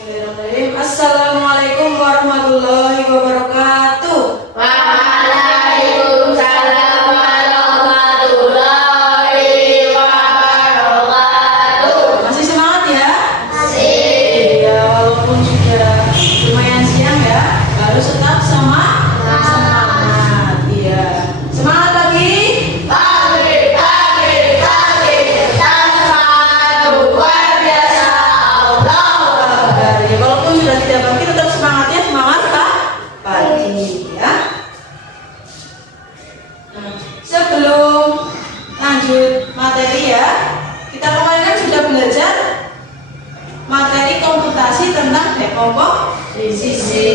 Bismillahirrahmanirrahim. Assalamualaikum warahmatullahi wabarakatuh. Waalaikumsalam warahmatullahi wabarakatuh. Masih semangat ya? Masih. Iya, walaupun sudah lumayan siang ya, harus tetap semangat. Iya. Semangat lagi. Pagi, tetap semangat luar biasa. Ya, walaupun sudah tidak pagi, tetap semangatnya semangat pagi ya. Nah, sebelum lanjut materi ya, kita kemarin kan sudah belajar materi komputasi tentang dekomposisi.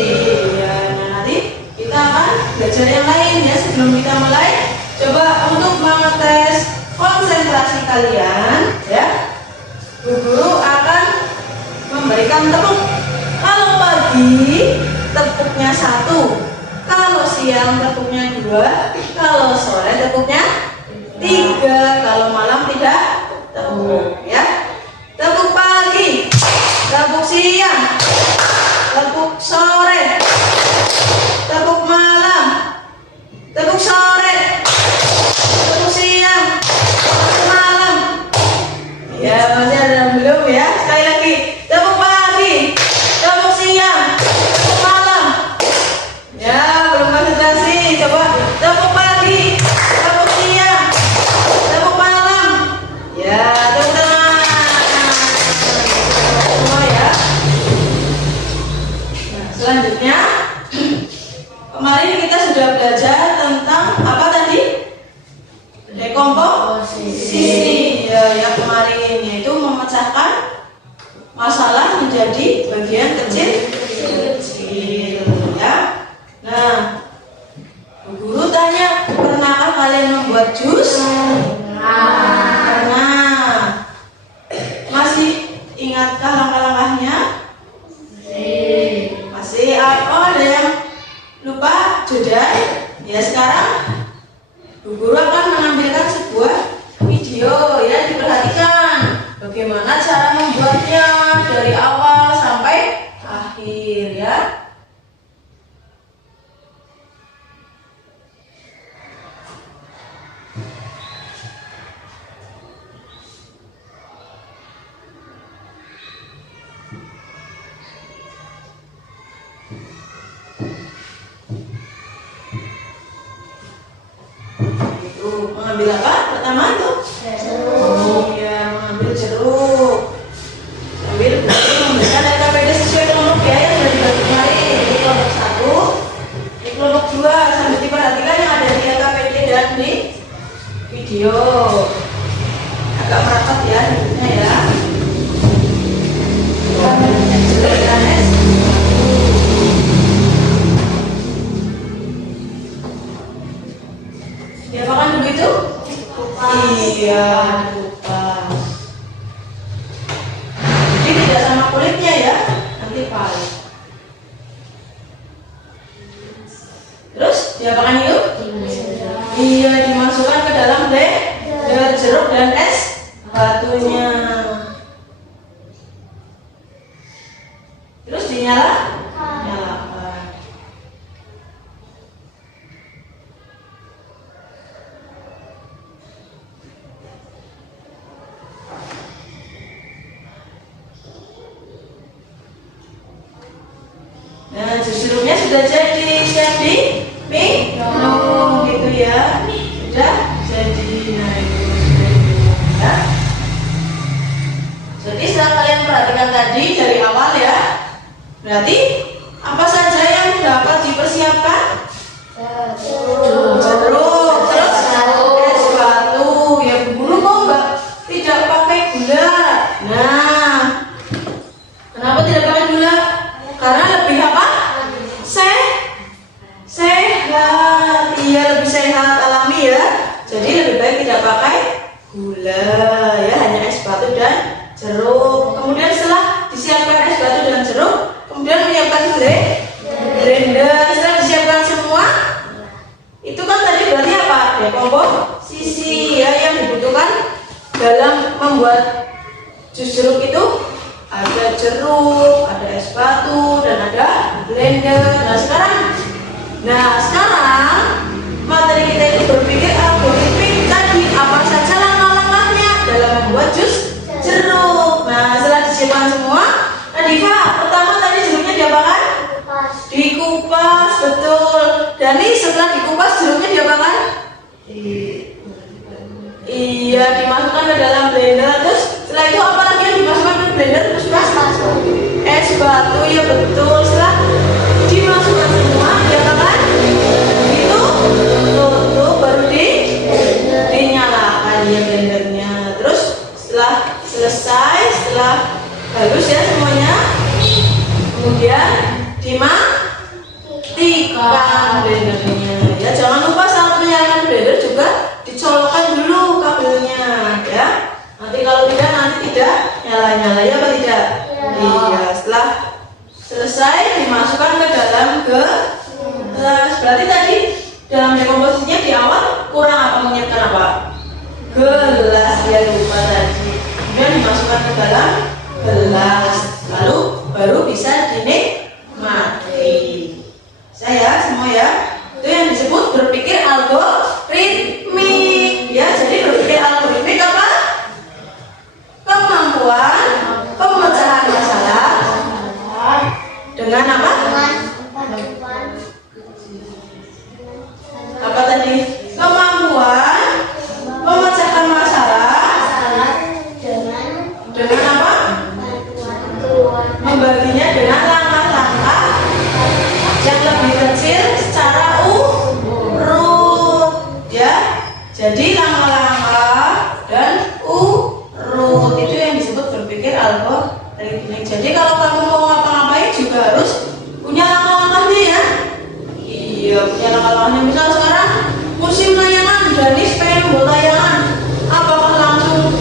Ya, nah nanti kita akan belajar yang lain ya. Sebelum kita mulai, coba untuk mengetes konsentrasi kalian ya. Bu Guru akan memberikan tepuk. Kalau pagi tepuknya 1, kalau siang tepuknya 2, kalau sore tepuknya 3, kalau malam tidak tepuk ya. Tepuk pagi, tepuk siang, tepuk sore, tepuk malam, tepuk sore, tepuk siang, tepuk malam. Ya, masih ada yang belum ya. Sekali lagi, tepuk pagi, tepuk siang, tepuk malam. Ya, belum konsentrasi. Coba tepuk pagi, tepuk siang, tepuk malam. Ya, tepuk tangan. Semua ya. Nah, selanjutnya kemarin kita sudah belajar tentang apa tadi? Dekomposisi. Ya, yang kemarin yaitu memecahkan masalah menjadi bagian kecil ya. Nah, Bu Guru tanya, pernahkah kalian membuat jus? Pernah. Masih ingatkah langkah-langkahnya? Masih. Oh, ada yang lupa sudah? Ya, sekarang Bu Guru akan menampilkan sebuah video ya, diperhatikan bagaimana cara membuatnya dari awal sampai akhir ya. Itu mengambil apa? Pertama tuh? Oh iya, mengambil jeruk. Sambil memberikan LKPD sesuai kelompok ya yang sudah dibagi kemarin. Di kelompok 1, di kelompok 2 sambil diperhatikan yang ada di LKPD dan di video. Agak merapat ya hidupnya ya. Jeruk dan es. Diapakan dulu itu? Iya, dikupas. Jadi tidak sama kulitnya ya, nanti pahit. Terus diapakan yuk? Iya, dimasukkan ke dalam blender jeruk dan es batunya. Terus nyalakan. Nah, jus jeruknya sudah jadi, siap diminum gitu ya. Sudah jadi. Nah, itu sudah diminum ya. Jadi setelah kalian perhatikan tadi dari awal ya, berarti apa saja yang dapat dipersiapkan? Jeruk, terus es batu. Ya, Bu Guru kok enggak tidak pakai gula. Nah, kenapa tidak pakai gula? Karena lebih apa? Sehat. Iya, lebih sehat alami ya. Jadi lebih baik tidak pakai gula ya, hanya es batu dan jeruk. Kemudian setelah disiapkan es batu dan jeruk, kemudian menyiapkan blender. Setelah disiapkan semua, itu kan tadi berarti apa? Dekomposisi ya, yang dibutuhkan dalam membuat jus jeruk itu ada jeruk, ada es batu, dan ada blender. Nah sekarang materi kita ini berpikir algoritmik tadi apa saja langkah-langkahnya dalam membuat jus jeruk. Nah setelah disiapkan semua, Nadifa, pertama tadi jeruknya diapakan? Dikupas, betul. Dan ini setelah dikupas jeruknya diapakan? Iya, dimasukkan ke dalam blender. Terus setelah itu apa lagi yang dimasukkan ke blender? Terus es batu, ya betul. Setelah dimasukkan semua, diapakan? Itu tutup baru dinyalakan ya blendernya. Terus setelah selesai, setelah halus ya semuanya, kemudian dimatikan blendernya. Ya jangan lupa saat menyalakan blender juga dicolokkan dulu kabelnya ya. Nanti kalau tidak nanti tidak nyala-nyala ya apa tidak? Iya. Setelah selesai dimasukkan ke dalam gelas. Berarti tadi dalam dekomposisinya di awal kurang apa, menyiapkan apa? Gelas ya, lupa tadi. Kemudian dimasukkan ke dalam gelas, lalu baru bisa dinikmati. Saya semua ya. Itu yang disebut berpikir algoritmik ya. Jadi berpikir algoritmik apa? Kemampuan pemecahan masalah dengan apa? Apa tadi? Kemampuan memecahkan masalah dengan apa? Membaginya dengan langkah-langkah yang lebih kecil secara urut ya. Jadi langkah-langkah dan urut itu yang disebut berpikir algoritmik. Jadi kalau kamu mau ngapa-ngapain juga harus punya langkah-langkahnya ya. Iya, punya langkah-langkahnya. Misal sekarang musim layangan, Danis pengen membuat layangan, apakah langsung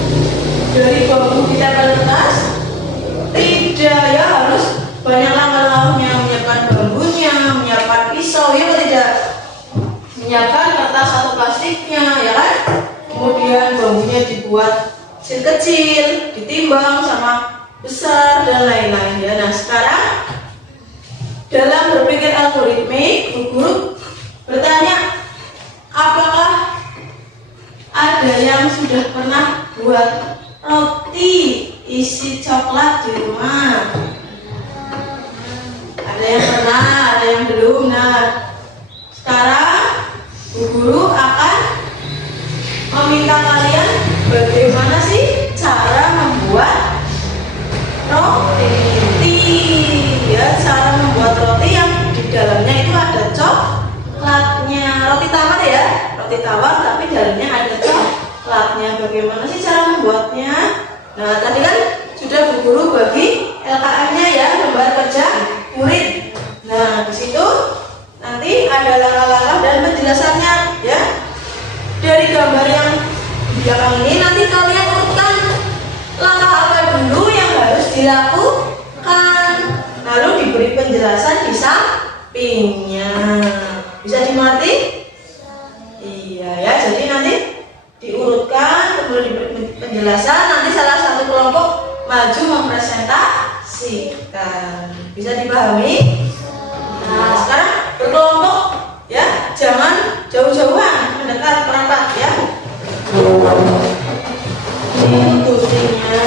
dari bambu kita ke kertas? Tidak ya, harus banyak langkah-langkahnya. Menyiapkan bambunya, menyiapkan pisau ya atau tidak, menyiapkan kertas atau plastiknya ya kan. Kemudian bambunya dibuat kecil-kecil, ditimbang sama besar dan lain-lain ya. Nah sekarang dalam berpikir algoritmik, guru bertanya, apakah ada yang sudah pernah buat roti isi coklat di rumah? Ada yang pernah, ada yang belum. Nah sekarang Bu Guru akan meminta kalian bagaimana sih cara membuat roti ya. Cara membuat roti yang di dalamnya itu ada coklatnya. Roti tawar ya, roti tawar tapi dalamnya ada coklatnya. Bagaimana sih cara membuatnya? Nah tadi kan sudah Bu Guru bagi LKM-nya ya, lembar kerja murid. Nah di situ nanti ada langkah-langkah dan penjelasannya ya. Dari gambar yang di belakang ini nanti kalian urutkan langkah apa dulu yang harus dilakukan, lalu diberi penjelasan di sampingnya. Bisa dimengerti? Iya ya, jadi nanti diurutkan, kemudian diberi penjelasan, nanti salah satu kelompok maju mempresentasikan. Bisa dipahami? Nah sekarang berkelompok ya, jangan jauh-jauhan, mendekat merapat ya. Ini kursinya.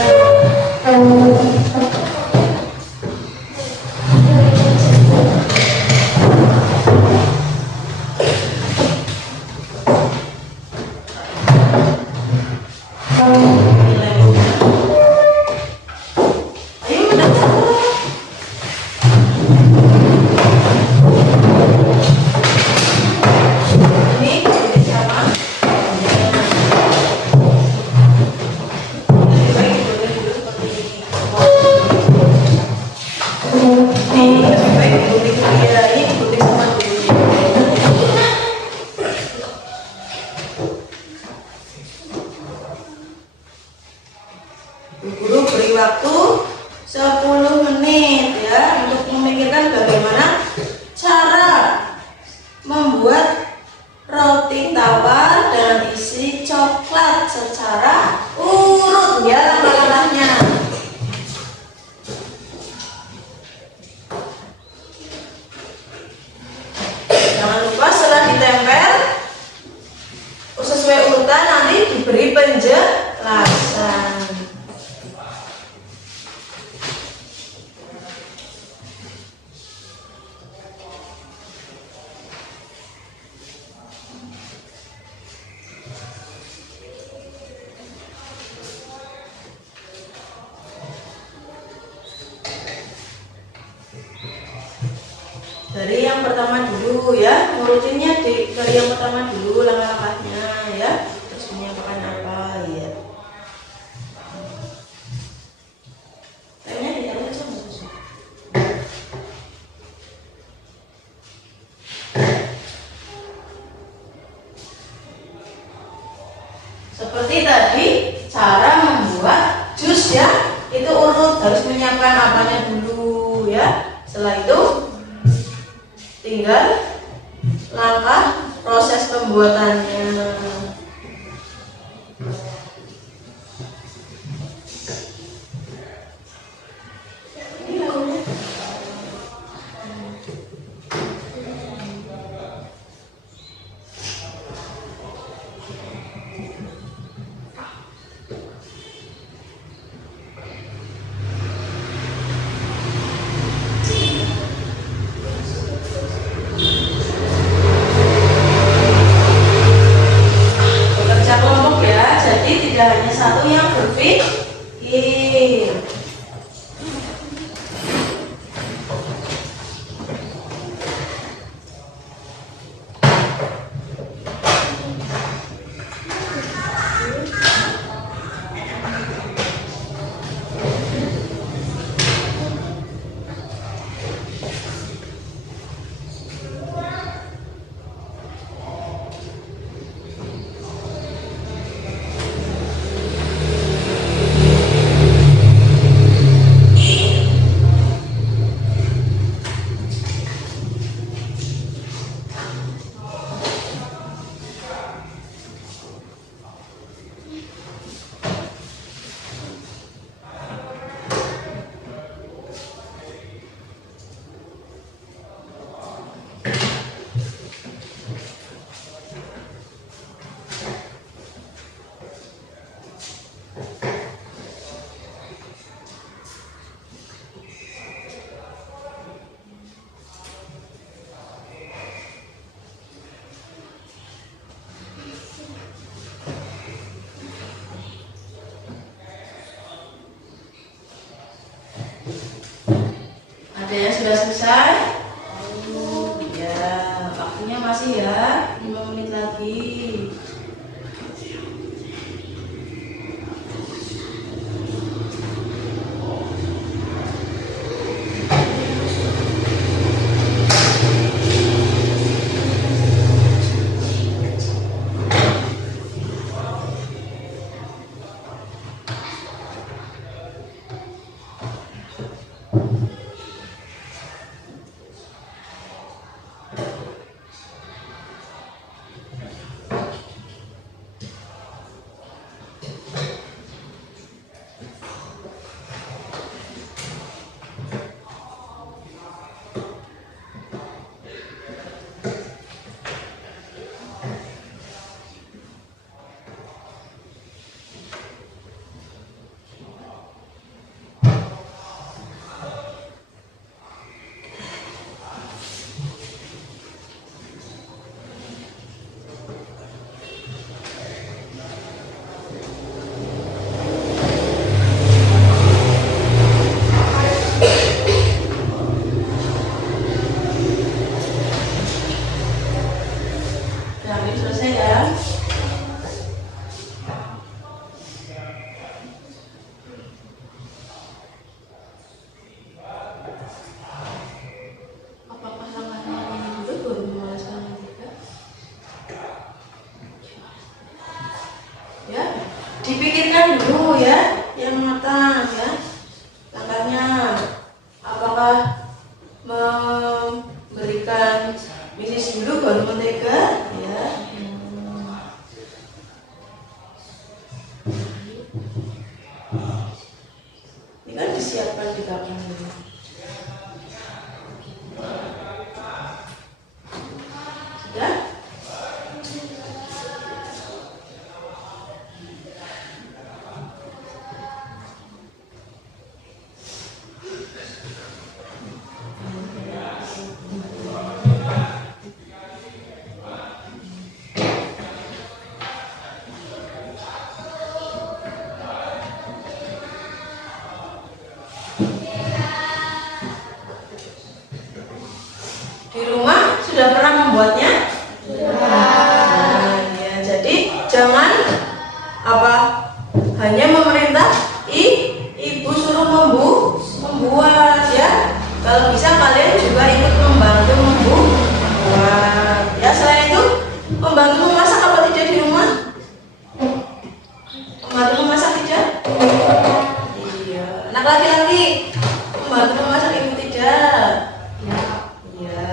Guru beri waktu 10 menit ya untuk memikirkan bagaimana cara membuat roti tawar dengan isi coklat secara urut ya langkah-langkahnya. Dari yang pertama dulu ya, ngurutinnya dari yang pertama dulu langkah-langkahnya ya. Terus menyiapkan apa ya? Kayaknya ditaruh aja nggak susah. Seperti tadi cara membuat jus ya, itu urut harus menyiapkan apanya dulu ya. Setelah itu tinggal langkah proses pembuatannya. Ini lauknya. Bekerja kelompok ya, jadi tidak hanya satu yang berpikir. Ada yang sudah selesai? Ya, waktunya masih ya, 5 menit lagi. cara membuatnya? Nah, ya, jadi jangan apa hanya memerintah ibu suruh membuat ya. Kalau bisa kalian juga ikut membantu membuat. Ya, selain itu membantu memasak apa tidak di rumah? Membantu memasak tidak? Iya. Anak laki-laki membantu memasak ibu tidak? Iya.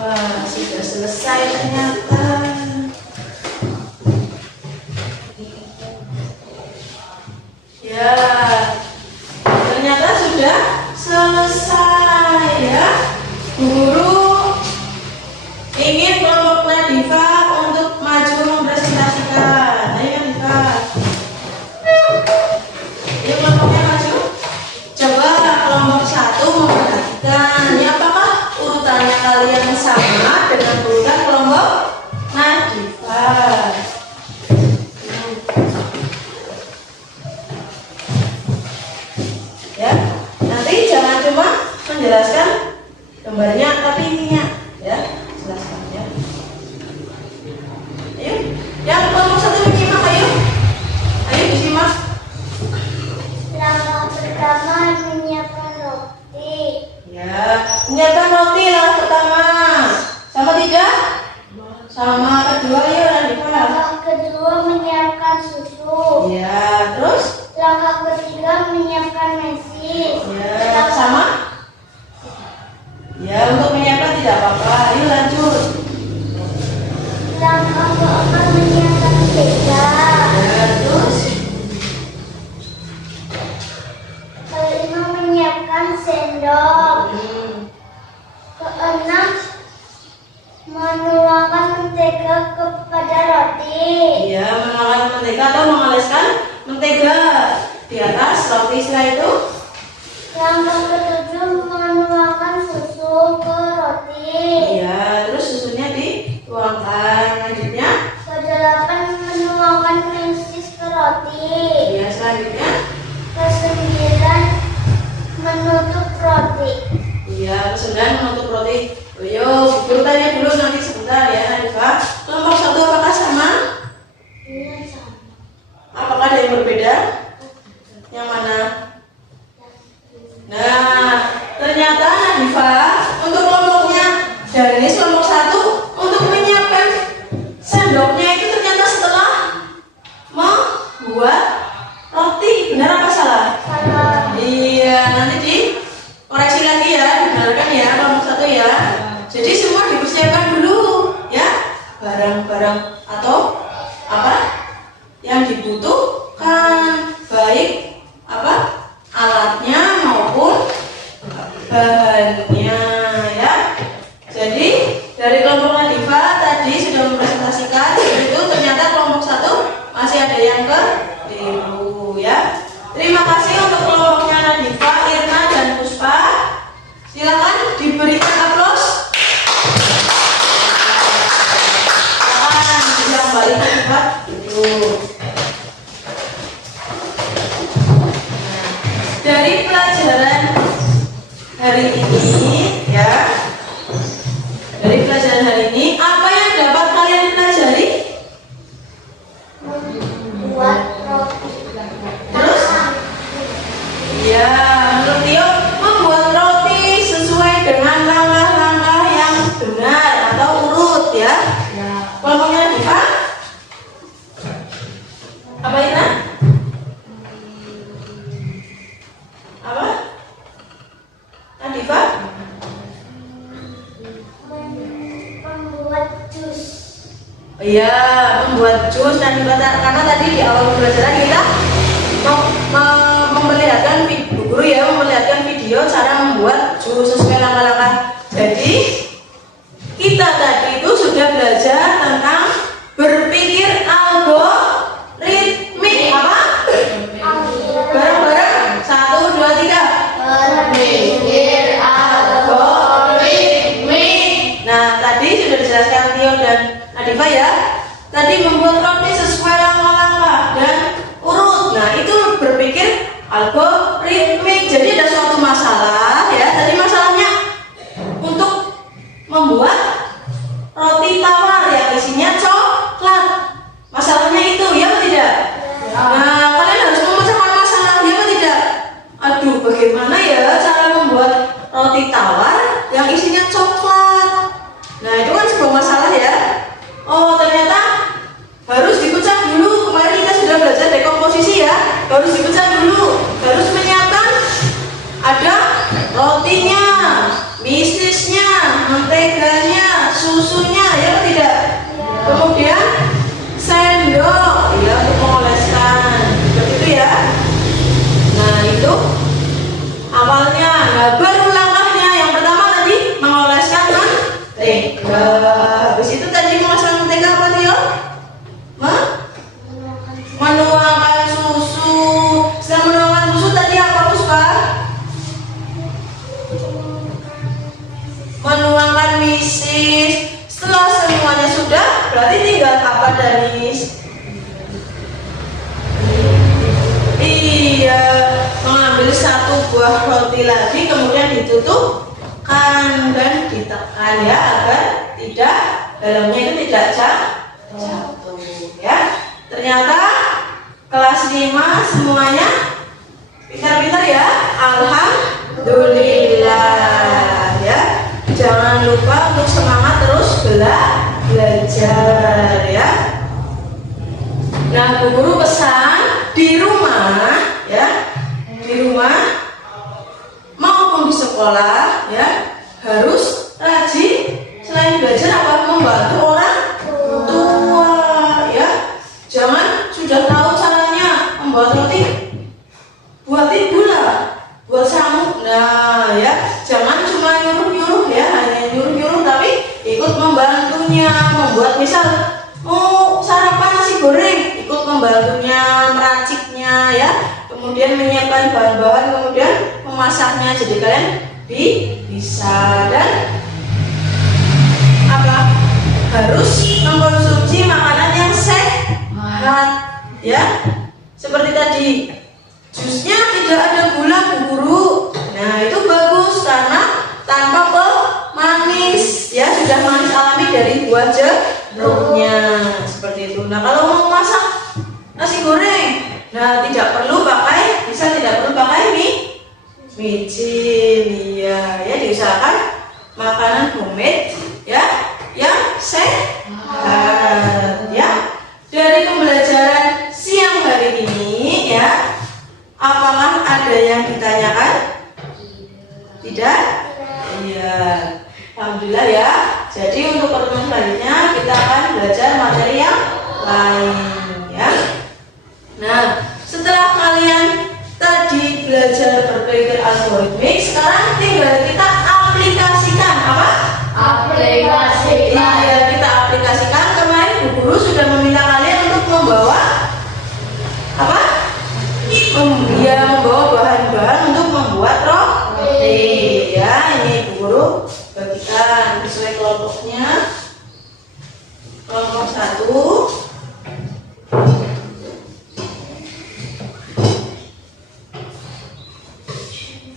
Wah, sudah selesai ternyata. Ya, ternyata sudah selesai ya. Guru ingin kelompok Nadifa untuk maju mempresentasikan. Ayo Nadifa. Ayo kelompoknya maju. Coba kelompok 1 memperhatikan. Ini apakah urutannya kalian sama dengan urutan kelompok Nadifa? Ya, nanti jangan cuma menjelaskan gambarnya tapi ininya ya, jelaskan ya. Ayo, yang kelompok 1 menyimak, ayo disimak. Langkah pertama menyiapkan roti. Ya, menyiapkan roti langkah pertama. Sama tidak? Sama. Kedua ya Nadifa. Langkah kedua menyiapkan susu. Ya, terus? Langkah ketiga menyiapkan mesin. Ya, sama? Ya, untuk menyiapkan tidak apa-apa. Ayo lanjut. Langkah keempat menyiapkan mentega. Ya, terus? Kelima menyiapkan sendok. Keenam menuangkan mentega kepada roti. Iya, menuangkan mentega atau mengoleskan mentega di atas roti. Setelah itu? Langkah ketujuh menuangkan susu ke roti. Iya, terus susunya dituangkan. Lanjutnya? Kedelapan menuangkan mesis ke roti. Iya, selanjutnya? Kesembilan menutup roti. Iya, kesembilan menutup roti. Ayo, guru tanya dulu nanti sebentar ya Nadifa. Kelompok 1 apakah sama? Iya sama. Apakah ada yang berbeda? Yang mana? Nah, ternyata Nadifa untuk kelompoknya dari kelompok 1 untuk menyiapkan sendoknya itu ternyata setelah membuat roti. Benar apa salah? Salah. Iya, nanti dikoreksi lagi ya, dibenarkan ya kelompok 1 ya. Jadi semua dipersiapkan dulu ya, barang-barang atau apa yang dibutuhkan, baik apa alatnya maupun bahannya ya. Jadi dari kelompok Nadifa tadi sudah mempresentasikan itu ternyata kelompok 1 masih ada yang keliru ya. Terima kasih untuk kelompoknya Nadifa, Irna dan Puspa. Silakan diberikan aplaus. Silakan yang balik Nadifa. Dari pelajaran hari ini ya, dari pelajaran hari ini apa yang dapat kalian pelajari? Buat roti. Terus? Ya, menurut Tio membuat roti sesuai dengan langkah-langkah yang benar atau urut ya. Kelompoknya Nadifa? Apa Ina? Apa? Nadifa? Membuat jus. Iya, membuat jus dan karena tadi di awal pembelajaran kita memperlihatkan guru ya memperlihatkan video cara membuat jus sesuai langkah-langkah. Jadi kita tadi itu sudah belajar tentang berpikir algoritmik apa? Bareng-bareng 1, 2, 3. Berpikir algoritmik. Nah tadi sudah dijelaskan Tio dan Nadifa ya. tadi membuat roti sesuai langkah-langkah dan urut. Nah, itu berpikir algoritmik. Jadi ada suatu masalah ya. Tadi masalahnya untuk membuat roti tawar yang isinya coklat. Masalahnya itu ya atau tidak? Nah, kalian harus memecahkan masalah ya atau tidak? Aduh, bagaimana ya cara membuat roti tawar yang isinya coklat? Nah, itu kan sebuah masalah ya. Oh, ternyata harus dipecah dulu. Kemarin kita sudah belajar dekomposisi ya. Harus dipecah dulu. Harus menyiapkan ada rotinya, misisnya, menteganya, susunya, ya atau tidak? Kemudian sendok, ya untuk mengoleskan. Begitu ya. Nah, itu awalnya. Nah, baru langkahnya yang pertama tadi mengoleskan mentega. Habis itu tadi mengoleskan mentega apa dia? Menuangkan susu. Setelah menuangkan susu tadi apa Puspa? Menuangkan misis. Setelah semuanya sudah, berarti tinggal apa Danis? Iya, mengambil satu buah roti lagi, kemudian ditutupkan dan ditekan ya, agar tidak dalamnya itu tidak jatuh ya. Ternyata kelas 5 semuanya pintar-pintar ya. Alhamdulillah ya. Jangan lupa untuk semangat terus belajar ya. Nah, Bu Guru pesan di rumah ya, di rumah maupun di sekolah ya, harus rajin selain belajar apa? Membantu orang tua ya. Jangan sudah tahu caranya membuat roti, buatin gula, buat samuk. Nah ya, jangan cuma nyuruh-nyuruh ya, hanya nyuruh-nyuruh, tapi ikut membantunya. Membuat misal mau sarapan nasi goreng, ikut membantunya, meraciknya ya, kemudian menyiapkan bahan-bahan, kemudian memasaknya. Jadi kalian bisa dan apa? Harus mengkonsumsi makanan yang sehat ya. Seperti tadi, jusnya tidak ada gula Bu Guru. Nah, itu bagus karena tanpa pemanis ya, sudah manis alami dari buah jeruknya seperti itu. Nah, kalau mau masak nasi goreng, nah tidak perlu pakai micin ya. Ya, diusahakan makanan homemade ya, yang sehat ya. Dari pembelajaran siang hari ini ya, apakah ada yang ditanyakan? Tidak? Iya. Alhamdulillah ya. Jadi untuk pertemuan selanjutnya kita akan belajar materi yang lain ya. Nah, setelah kalian tadi belajar berpikir algoritmik, sekarang tinggal kita aplikasikan apa? Aplikasikan. Iya, kita aplikasikan. Kemarin Bu Guru sudah meminta kalian untuk membawa apa? Membawa bahan-bahan untuk membuat roti. Ya, ini Bu Guru bagikan sesuai kelompoknya. Kelompok 1.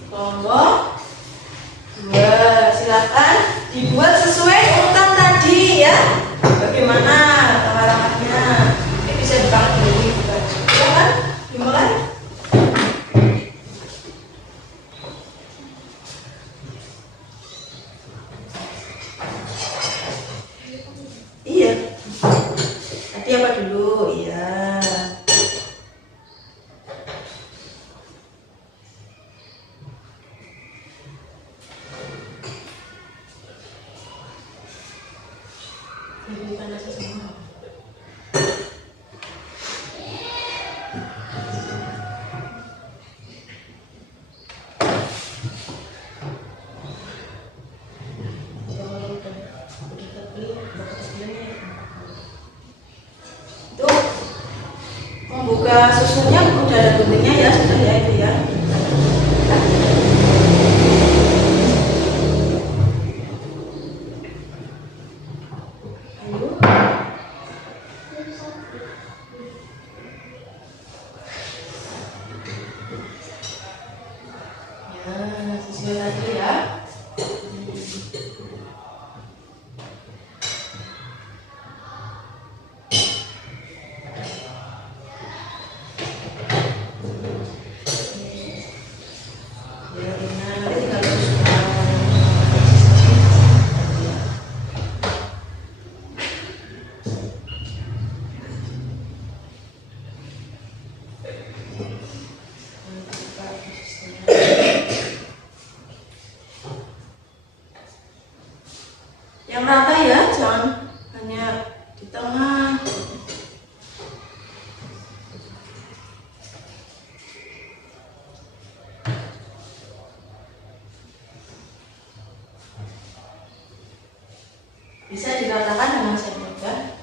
Kelompok 2, silakan dibuat sesuai urutan tadi ya. Bagaimana langkah-langkahnya? Ini bisa dipakai dulu juga. Silakan dimulai. Iya. Tadi apa dulu? Iya. Itu membuka susunya udah ada guntingnya ya, sudah ya itu ya. Ayo. yang rata ya, jangan hanya di tengah. Bisa dikatakan dengan sendok ya.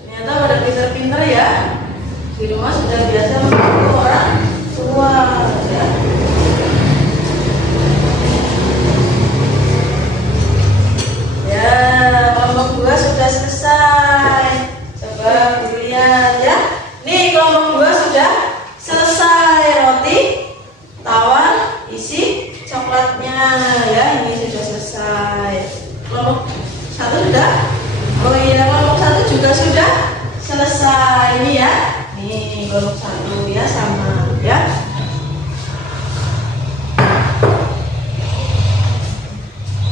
Ternyata pada pinter-pinter ya, di rumah sudah biasa membantu orang tua ya. Ya, kelompok 2 sudah selesai. Coba dilihat ya. Nih kelompok 2 sudah selesai, roti tawar isi coklatnya ya, ini sudah selesai. Kelompok 1 sudah. Oh iya, kelompok 1 juga sudah selesai ini ya. Nih kelompok 1 ya, sama ya.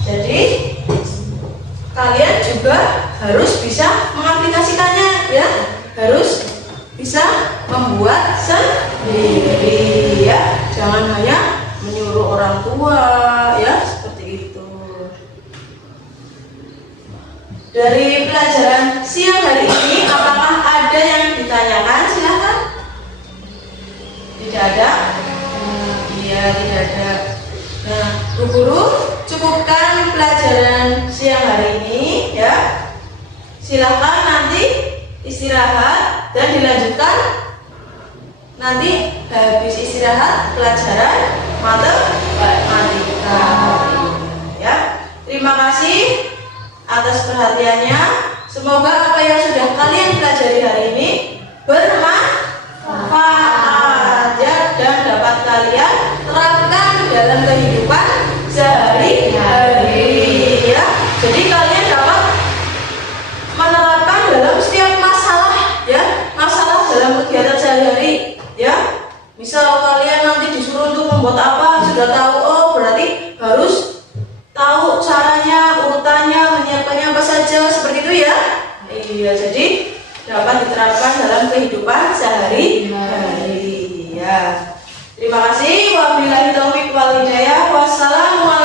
Jadi kalian juga harus bisa mengaplikasikannya ya, harus bisa membuat sendiri ya, jangan hanya menyuruh orang tua ya, seperti itu. Dari pelajaran siang hari ini, apakah ada yang ditanyakan? Silahkan. Tidak ada? Iya, tidak ada. Nah, Bu Guru cukupkan pelajaran siang hari ini ya. Silahkan nanti istirahat dan dilanjutkan nanti habis istirahat pelajaran matematika ya. Terima kasih atas perhatiannya. Semoga apa yang sudah kalian pelajari hari ini bermanfaat ya, dan dapat kalian terapkan dalam kehidupan sehari-hari ya. Jadi kalian dapat menerapkan dalam setiap masalah ya, masalah dalam kegiatan sehari-hari ya. Misal kalian nanti disuruh untuk membuat apa, sudah tahu, oh berarti harus tahu caranya, urutannya, menyiapkannya apa saja, seperti itu ya. Iya, jadi dapat diterapkan dalam kehidupan sehari-hari ya. Terima kasih. Wabillahi taufiq wal hidayah. Wassalamualaikum